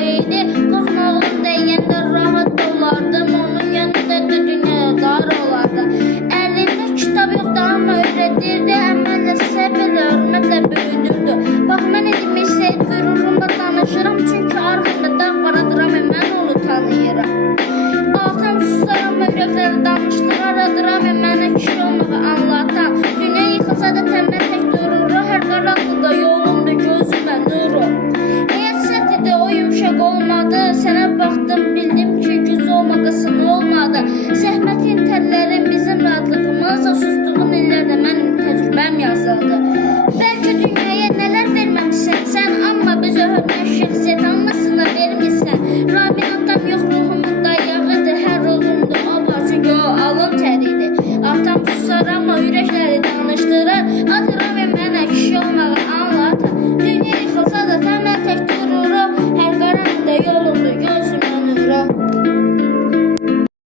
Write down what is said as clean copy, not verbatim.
idi. Qorxma oğlum deyəndə rahat olardım, onun yanında da dünya dar olardı. Əlində kitab yoxdu amma öyrədirdi, əməllə səbirlə, hörmətlə böyüdürdü. Bax mən indi Mirsəyid qürurumla danışıram, çünki arxında dağ var, adıram mən onu tanıyıram. Atam susaram, ürəkləri danışdırar, adıram mənə kişi olmağı anlatan. Dünya yıxılsa da təmmən tək durur, hər qaranlıqda yolumda gözümə nuru. Həyat səhtidə o yumşaq olmadı, sənə baxdım bildim ki güc olmaqasın olmadı. Zəhmətin tərlərin bizim rahatlığımızla, sustuğun illərdə mənim təcrübəm yazıldı. Bəlkə dünyaya nələr verməmişsən sən, amma bizə hörmət şəxsiyyət anlasına vermişsən. Ramin atam yox, ruhumun dayağıdır, hər ruhumda o var çünki o alın təridir. Atam susar amma ürəkləri danışdırır,